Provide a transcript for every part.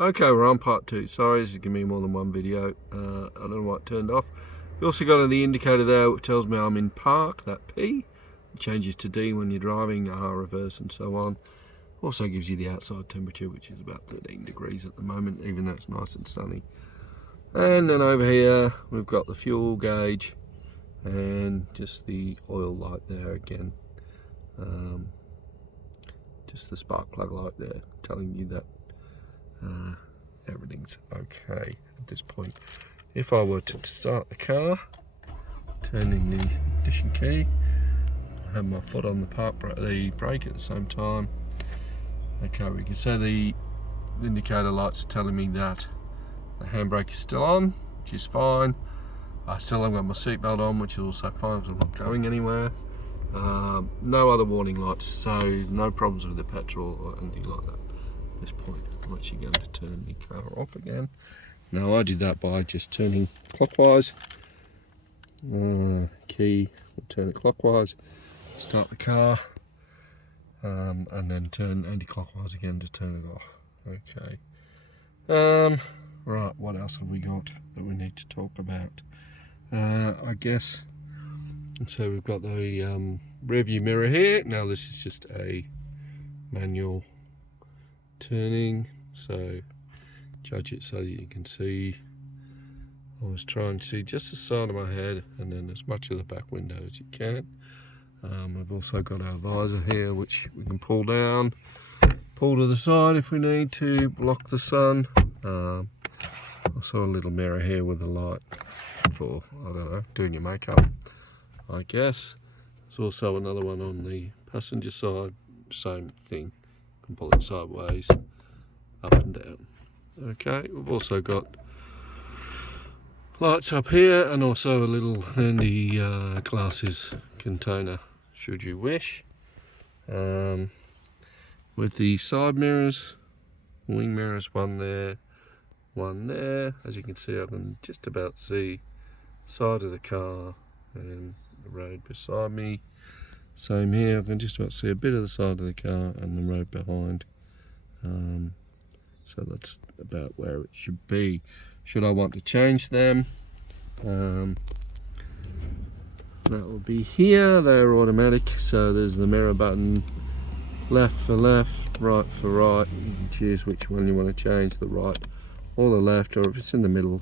Okay, we're on part 2. Sorry, this is going to be more than one video. I don't know what turned off. We also got the indicator there which tells me I'm in park, that P. It changes to D when you're driving, R, reverse and so on. Also gives you the outside temperature, which is about 13 degrees at the moment, even though it's nice and sunny. And then over here we've got the fuel gauge and just the oil light there again. Just the spark plug light there telling you that everything's okay at this point. If I were to start the car, turning the ignition key, I have my foot on the brake at the same time. Okay, we can see the indicator lights are telling me that the handbrake is still on, which is fine. I still haven't got my seatbelt on, which is also fine because I'm not going anywhere. No other warning lights, so no problems with the petrol or anything like that at this point. I'm actually going to turn the car off again. Now I did that by just turning clockwise. Key, we'll turn it clockwise, start the car, and then turn anti-clockwise again to turn it off. Okay. Right, what else have we got that we need to talk about? I guess, so we've got the rear view mirror here. Now this is just a manual turning, so judge it so that you can see. I was trying to see just the side of my head and then as much of the back window as you can. I've also got our visor here which we can pull down, pull to the side if we need to, block the sun. Also a little mirror here with a light for, I don't know, doing your makeup, I guess. There's also another one on the passenger side, same thing, you can pull it sideways, up and down. Okay, we've also got lights up here and also a little handy glasses container should you wish. With the side mirrors, wing mirrors, one there, one there. As you can see, I can just about see side of the car and the road beside me. Same here, I can just about see a bit of the side of the car and the road behind. So that's about where it should be. Should I want to change them, that will be here. They're automatic, so there's the mirror button, left for left, right for right. You can choose which one you want to change, the right or the left, or if it's in the middle,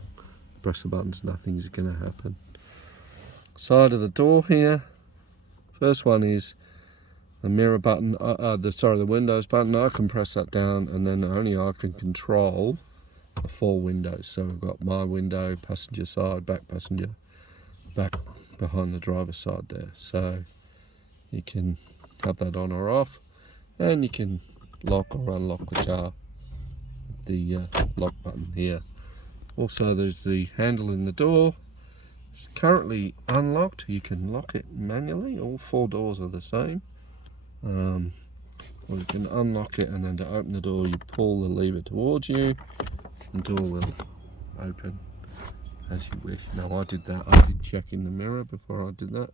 press the buttons, nothing's going to happen. Side of the door here, first one is the mirror button, the windows button. I can press that down and then only I can control the 4 windows. So we've got my window, passenger side, back passenger, back behind the driver's side there. So you can have that on or off, and you can lock or unlock the car with the lock button here. Also there's the handle in the door. It's currently unlocked. You can lock it manually. All 4 doors are the same. Or you can unlock it, and then to open the door you pull the lever towards you, and the door will open as you wish. Now I did that, I did check in the mirror before I did that,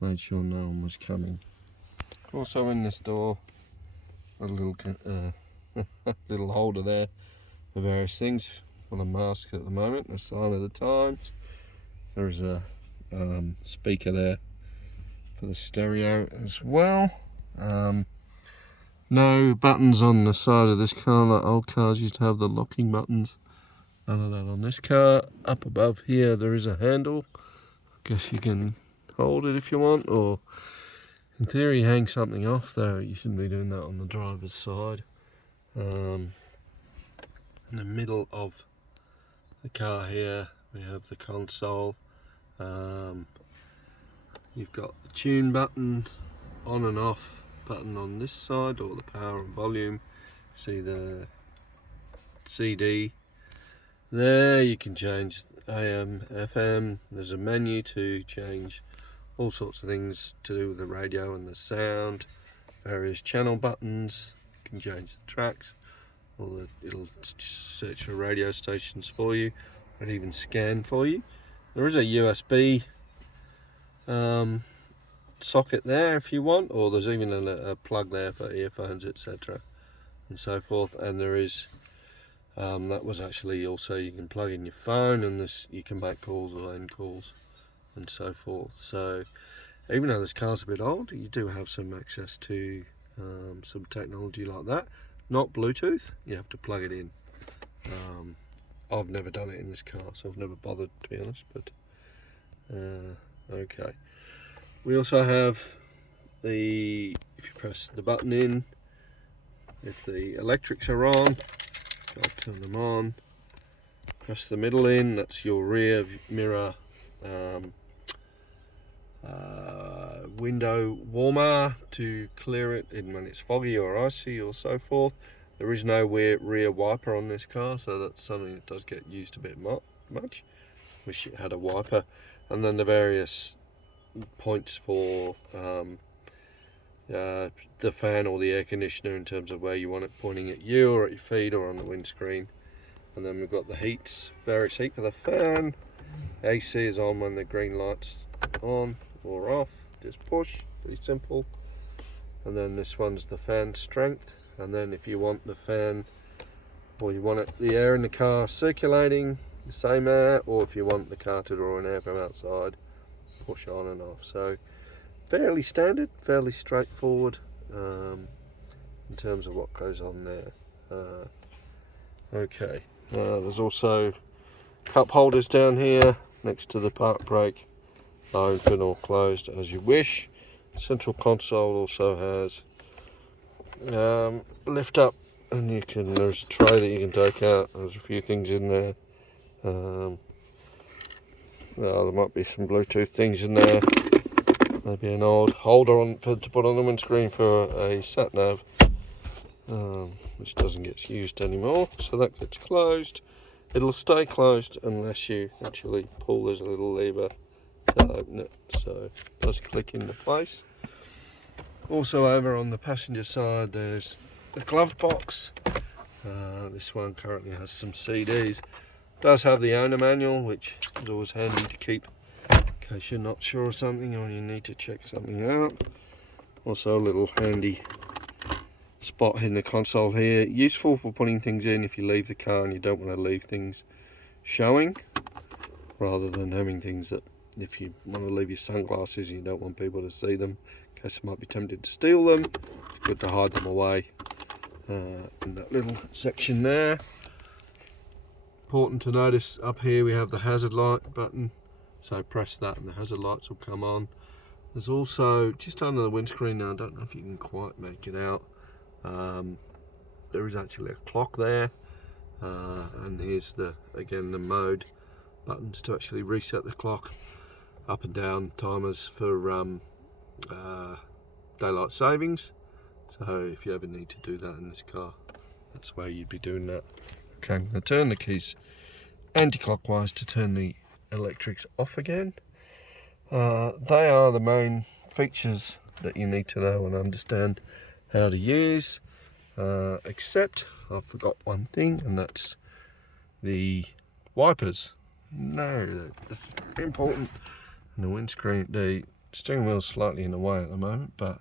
made sure no one was coming. Also in this door, a little little holder there for various things. On a mask at the moment, a sign of the times. There's a speaker there for the stereo as well. No buttons on the side of this car like old cars used to have, the locking buttons. None of that on this car. Up above here there is a handle. I guess you can hold it if you want, or in theory hang something off, though you shouldn't be doing that on the driver's side. In the middle of the car here we have the console. You've got the tune button, on and off button on this side, or the power and volume. See the CD there, you can change AM, FM. There's a menu to change all sorts of things to do with the radio and the sound. Various channel buttons, you can change the tracks, or it'll search for radio stations for you, and even scan for you. There is a USB socket there if you want, or there's even a plug there for earphones, etc. and so forth. And there is That was actually also, you can plug in your phone, and this you can make calls or end calls and so forth. So even though this car's a bit old, you do have some access to some technology like that. Not Bluetooth, you have to plug it in. I've never done it in this car, so I've never bothered, to be honest, but okay. We also have if you press the button in, if the electrics are on, I'll turn them on. Press the middle in, that's your rear mirror window warmer to clear it in when it's foggy or icy or so forth. There is no rear wiper on this car, so that's something that does get used a bit much. Wish it had a wiper. And then the various points for the fan or the air conditioner in terms of where you want it pointing at you or at your feet or on the windscreen. And then we've got the various heat for the fan. AC is on when the green light's on or off, just push, pretty simple. And then this one's the fan strength, and then if you want the fan, or you want the air in the car circulating, the same air, or if you want the car to draw an air from outside, push on and off. So fairly standard, fairly straightforward in terms of what goes on there. Okay, there's also cup holders down here next to the park brake, open or closed as you wish. Central console also has lift up, and there's a tray that you can take out. There's a few things in there. Well, there might be some Bluetooth things in there. Maybe an old holder to put on the windscreen for a sat nav, which doesn't get used anymore. So that gets closed. It'll stay closed unless you actually pull. There's a little lever to open it, so it does click into place. Also over on the passenger side there's the glove box. This one currently has some CDs. It does have the owner manual, which is always handy to keep in case you're not sure of something or you need to check something out. Also a little handy spot in the console here, useful for putting things in if you leave the car and you don't want to leave things showing, rather than having things that, if you want to leave your sunglasses and you don't want people to see them in case they might be tempted to steal them, it's good to hide them away in that little section there. Important to notice, up here we have the hazard light button, so press that and the hazard lights will come on. There's also, just under the windscreen now, I don't know if you can quite make it out, there is actually a clock there, and here's again the mode buttons to actually reset the clock, up and down timers for daylight savings. So if you ever need to do that in this car, that's where you'd be doing that. Okay, I'm going to turn the keys anti-clockwise to turn the electrics off again. They are the main features that you need to know and understand how to use, except I forgot one thing, and that's the wipers. No, that's very important. And the windscreen, the steering wheel's slightly in the way at the moment, but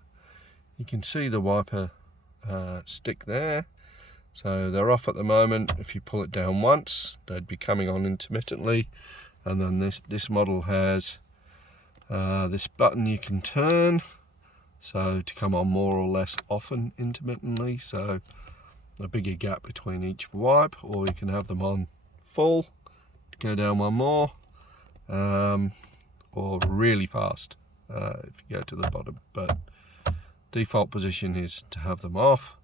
you can see the wiper stick there. So they're off at the moment. If you pull it down once, they'd be coming on intermittently. And then this model has this button you can turn, so to come on more or less often intermittently, so a bigger gap between each wipe, or you can have them on full to go down one more, or really fast if you go to the bottom. But default position is to have them off,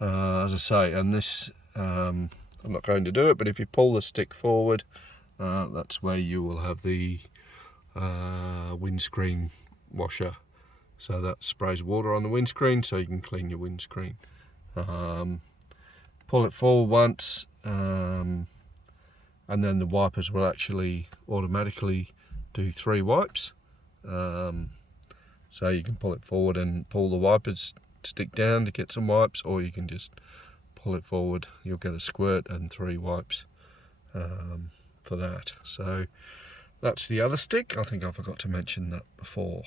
as I say. And this I'm not going to do it, but if you pull the stick forward, that's where you will have the windscreen washer, so that sprays water on the windscreen so you can clean your windscreen. Pull it forward once, and then the wipers will actually automatically do 3 wipes, so you can pull it forward and pull the wipers stick down to get some wipes, or you can just pull it forward, you'll get a squirt and 3 wipes for that. So that's the other stick. I think I forgot to mention that before.